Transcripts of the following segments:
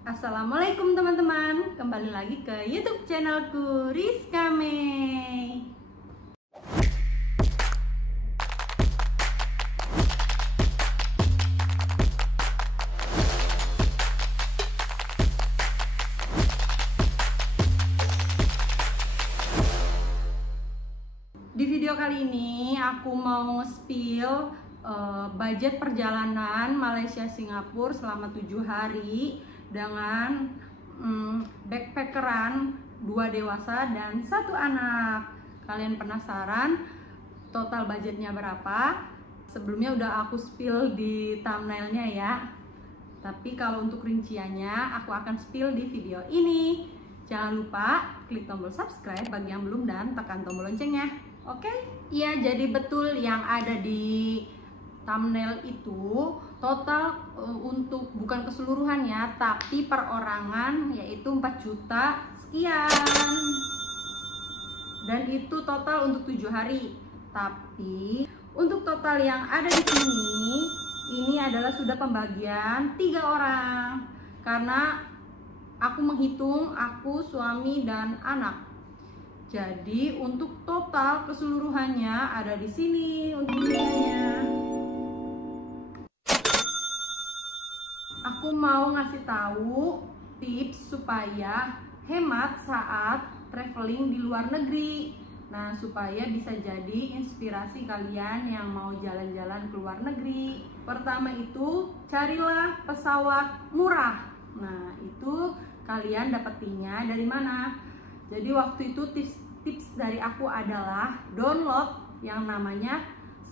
Assalamualaikum teman-teman, kembali lagi ke YouTube channelku Rizka Mei. Di video kali ini aku mau spill budget perjalanan Malaysia-Singapura selama 7 hari dengan backpackeran 2 dewasa dan 1 anak. Kalian penasaran total budgetnya berapa? Sebelumnya udah aku spill di thumbnailnya ya. Tapi kalau untuk rinciannya aku akan spill di video ini. Jangan lupa klik tombol subscribe bagi yang belum dan tekan tombol loncengnya. Oke? Iya, jadi betul yang ada di thumbnail itu total untuk bukan keseluruhan ya, tapi perorangan yaitu 4 juta sekian. Dan itu total untuk 7 hari. Tapi untuk total yang ada di sini ini adalah sudah pembagian 3 orang. Karena aku menghitung aku, suami dan anak. Jadi untuk total keseluruhannya ada di sini untuk biayanya. Aku mau ngasih tahu tips supaya hemat saat traveling di luar negeri. Nah, supaya bisa jadi inspirasi kalian yang mau jalan-jalan ke luar negeri. Pertama itu, carilah pesawat murah. Nah, itu kalian dapetinnya dari mana? Jadi waktu itu tips dari aku adalah download yang namanya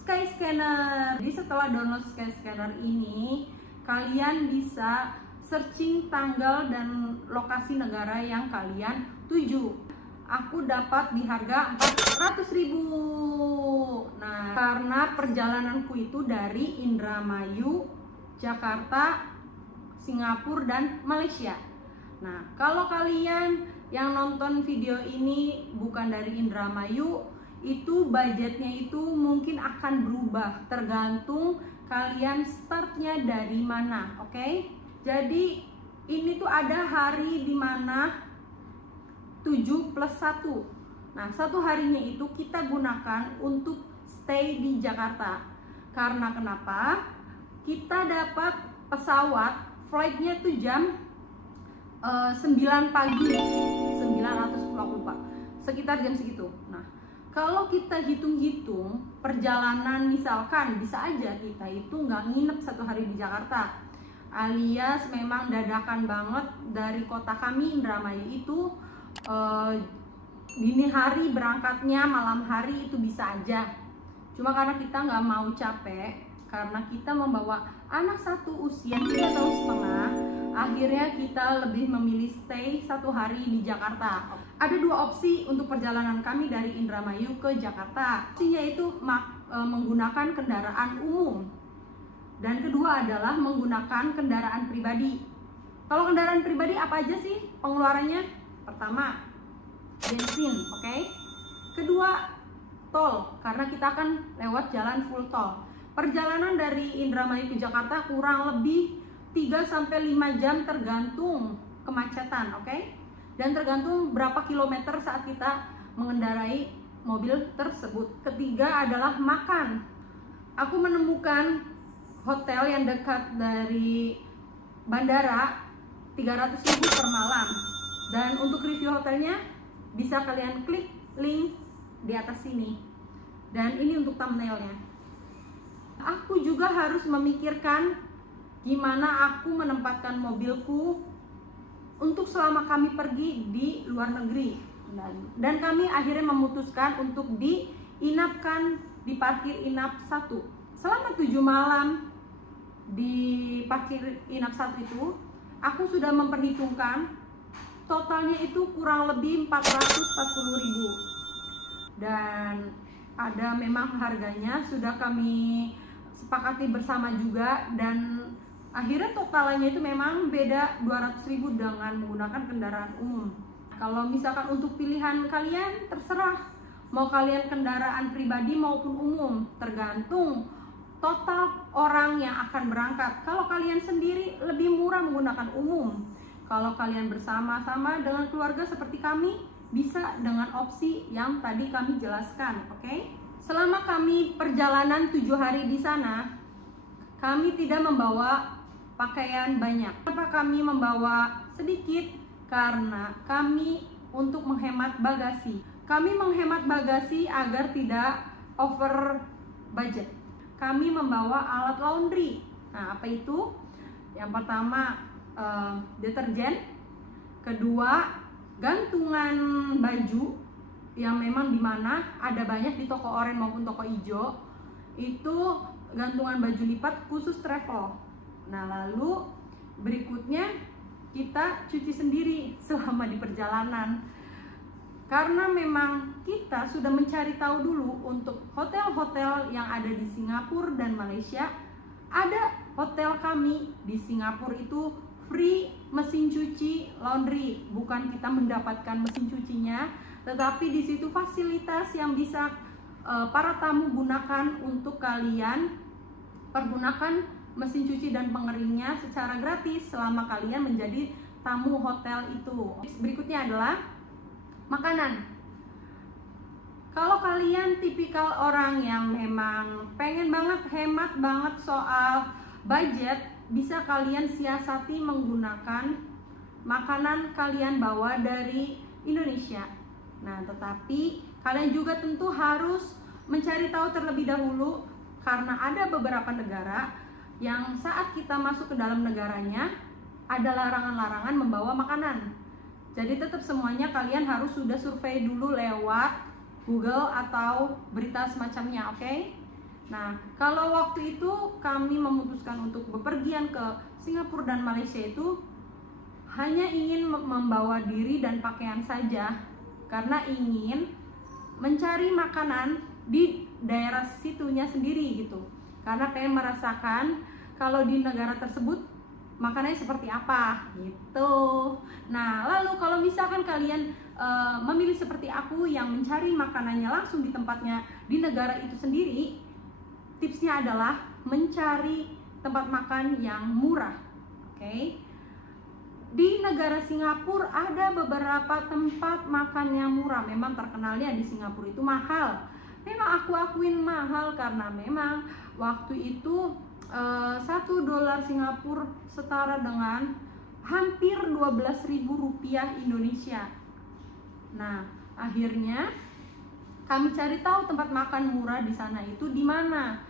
Skyscanner. Jadi setelah download Skyscanner ini, kalian bisa searching tanggal dan lokasi negara yang kalian tuju. Aku dapat di harga 400.000. Nah, karena perjalananku itu dari Indramayu, Jakarta, Singapura dan Malaysia. Nah, kalau kalian yang nonton video ini bukan dari Indramayu, itu budgetnya itu mungkin akan berubah tergantung kalian startnya dari mana, oke? Jadi ini tuh ada hari dimana 7 plus 1. Nah, 1 harinya itu kita gunakan untuk stay di Jakarta. Karena kenapa? Kita dapat pesawat flightnya tuh jam 9 pagi, 9 atau 10 aku lupa, sekitar jam segitu. Nah, kalau kita hitung-hitung perjalanan, misalkan bisa aja kita itu nggak nginep 1 hari di Jakarta, alias memang dadakan banget dari kota kami Indramayu itu dini hari berangkatnya, malam hari itu bisa aja. Cuma karena kita nggak mau capek, karena kita membawa anak 1 usia 3 tahun setengah, akhirnya kita lebih memilih stay 1 hari di Jakarta. Ada 2 opsi untuk perjalanan kami dari Indramayu ke Jakarta. Opsinya itu menggunakan kendaraan umum, dan kedua adalah menggunakan kendaraan pribadi. Kalau kendaraan pribadi apa aja sih pengeluarannya? Pertama, bensin, oke? Kedua, tol, karena kita akan lewat jalan full tol. Perjalanan dari Indramayu ke Jakarta kurang lebih 3-5 jam tergantung kemacetan, oke? Dan tergantung berapa kilometer saat kita mengendarai mobil tersebut. Ketiga adalah makan. Aku menemukan hotel yang dekat dari bandara 300.000 per malam. Dan untuk review hotelnya bisa kalian klik link di atas sini. Dan ini untuk thumbnailnya. Aku juga harus memikirkan gimana aku menempatkan mobilku untuk selama kami pergi di luar negeri. Dan kami akhirnya memutuskan untuk diinapkan di parkir inap 1. Selama 7 malam di parkir inap 1 itu, aku sudah memperhitungkan totalnya itu kurang lebih 440.000. Dan ada memang harganya sudah kami sepakati bersama juga, dan akhirnya totalnya itu memang beda 200.000 dengan menggunakan kendaraan umum. Kalau misalkan untuk pilihan kalian terserah, mau kalian kendaraan pribadi maupun umum, tergantung total orang yang akan berangkat. Kalau kalian sendiri lebih murah menggunakan umum. Kalau kalian bersama-sama dengan keluarga seperti kami, bisa dengan opsi yang tadi kami jelaskan, oke? Selama kami perjalanan 7 hari di sana, kami tidak membawa pakaian banyak. Kenapa kami membawa sedikit? Karena kami untuk menghemat bagasi. Kami menghemat bagasi agar tidak over budget. Kami membawa alat laundry. Nah, apa itu? Yang pertama, deterjen. Kedua, gantungan baju yang memang dimana ada banyak di toko oranye maupun toko hijau. Itu gantungan baju lipat khusus travel. Nah, lalu berikutnya kita cuci sendiri selama di perjalanan. Karena memang kita sudah mencari tahu dulu untuk hotel-hotel yang ada di Singapura dan Malaysia. Ada hotel kami di Singapura itu free mesin cuci laundry, bukan kita mendapatkan mesin cucinya, tetapi di situ fasilitas yang bisa para tamu gunakan untuk kalian pergunakan mesin cuci dan pengeringnya secara gratis selama kalian menjadi tamu hotel itu. Berikutnya adalah makanan. Kalau kalian tipikal orang yang memang pengen banget hemat banget soal budget, bisa kalian siasati menggunakan makanan kalian bawa dari Indonesia. Nah, tetapi kalian juga tentu harus mencari tahu terlebih dahulu, karena ada beberapa negara yang saat kita masuk ke dalam negaranya ada larangan-larangan membawa makanan. Jadi tetap semuanya kalian harus sudah survei dulu lewat Google atau berita semacamnya, oke? Nah, kalau waktu itu kami memutuskan untuk bepergian ke Singapura dan Malaysia itu hanya ingin membawa diri dan pakaian saja, karena ingin mencari makanan di daerah situnya sendiri gitu. Karena kalian merasakan kalau di negara tersebut makanannya seperti apa gitu. Nah, lalu kalau misalkan kalian memilih seperti aku yang mencari makanannya langsung di tempatnya di negara itu sendiri, tipsnya adalah mencari tempat makan yang murah, oke? Di negara Singapura ada beberapa tempat makan yang murah. Memang terkenalnya di Singapura itu mahal. Memang aku akuin mahal karena memang waktu itu $1 Singapura setara dengan hampir Rp12.000 Indonesia. Nah, akhirnya kami cari tahu tempat makan murah di sana itu di mana.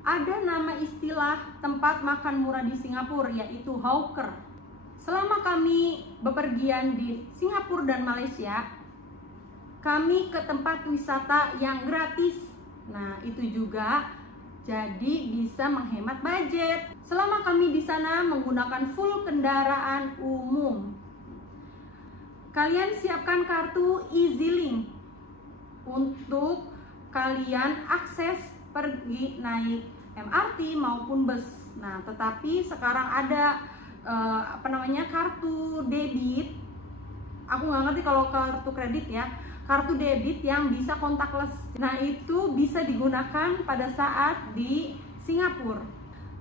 Ada nama istilah tempat makan murah di Singapura, yaitu hawker. Selama kami bepergian di Singapura dan Malaysia, kami ke tempat wisata yang gratis. Nah, itu juga jadi bisa menghemat budget. Selama kami di sana menggunakan full kendaraan umum. Kalian siapkan kartu EZ-Link untuk kalian akses pergi naik MRT maupun bus. Nah, tetapi sekarang ada kartu debit. Aku nggak ngerti kalau kartu kredit ya. Kartu debit yang bisa contactless. Nah, itu bisa digunakan pada saat di Singapura.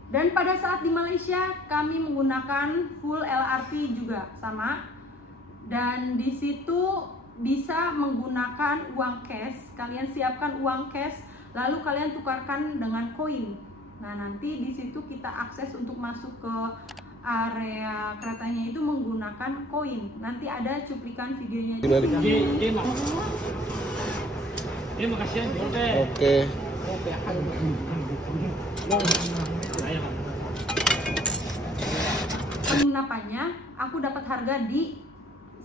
Dan pada saat di Malaysia kami menggunakan full LRT juga sama. Dan di situ bisa menggunakan uang cash. Kalian siapkan uang cash, lalu kalian tukarkan dengan koin. Nah, nanti di situ kita akses untuk masuk ke area keretanya itu menggunakan koin. Nanti ada cuplikan videonya. Makasih ya. Oke. Penginapannya aku dapat harga di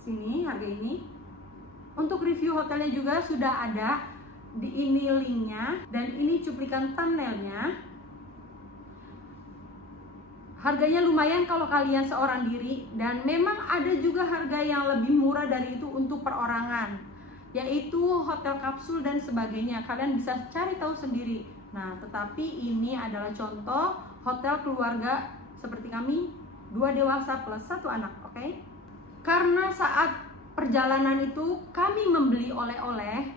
sini, harga ini. Untuk review hotelnya juga sudah ada di ini linknya, dan ini cuplikan thumbnailnya. Harganya lumayan kalau kalian seorang diri, dan memang ada juga harga yang lebih murah dari itu untuk perorangan, yaitu hotel kapsul dan sebagainya. Kalian bisa cari tahu sendiri. Nah, tetapi ini adalah contoh hotel keluarga seperti kami, 2 dewasa plus 1 anak, oke? Karena saat perjalanan itu kami membeli oleh-oleh,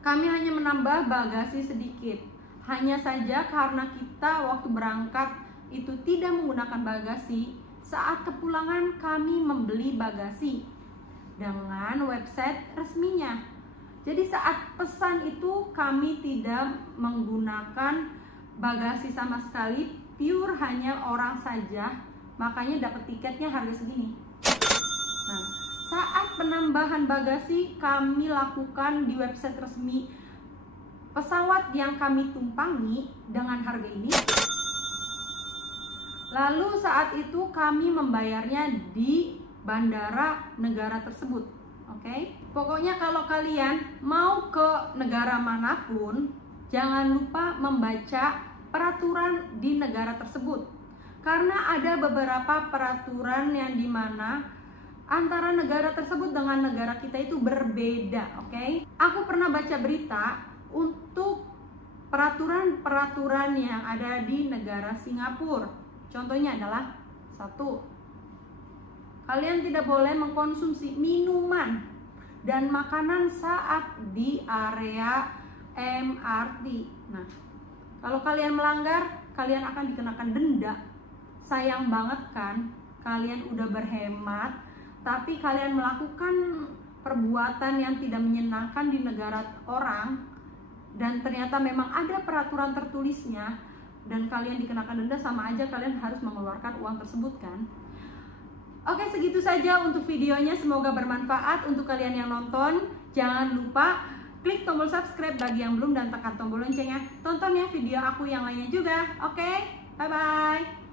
kami hanya menambah bagasi sedikit. Hanya saja karena kita waktu berangkat itu tidak menggunakan bagasi, saat kepulangan kami membeli bagasi dengan website resminya. Jadi saat pesan itu kami tidak menggunakan bagasi sama sekali, pure hanya orang saja, makanya dapat tiketnya harga segini. Nah, saat penambahan bagasi kami lakukan di website resmi pesawat yang kami tumpangi dengan harga ini. Lalu saat itu kami membayarnya di bandara negara tersebut. Oke? Pokoknya kalau kalian mau ke negara manapun, jangan lupa membaca peraturan di negara tersebut. Karena ada beberapa peraturan yang dimana antara negara tersebut dengan negara kita itu berbeda. Oke? Aku pernah baca berita untuk peraturan-peraturan yang ada di negara Singapura. Contohnya adalah 1. Kalian tidak boleh mengkonsumsi minuman dan makanan saat di area MRT. Nah, kalau kalian melanggar, kalian akan dikenakan denda. Sayang banget kan, kalian udah berhemat, tapi kalian melakukan perbuatan yang tidak menyenangkan di negara orang, dan ternyata memang ada peraturan tertulisnya, dan kalian dikenakan denda, sama aja kalian harus mengeluarkan uang tersebut kan. Oke, segitu saja untuk videonya, semoga bermanfaat untuk kalian yang nonton. Jangan lupa klik tombol subscribe bagi yang belum dan tekan tombol loncengnya. Tonton ya video aku yang lainnya juga. Oke, bye bye.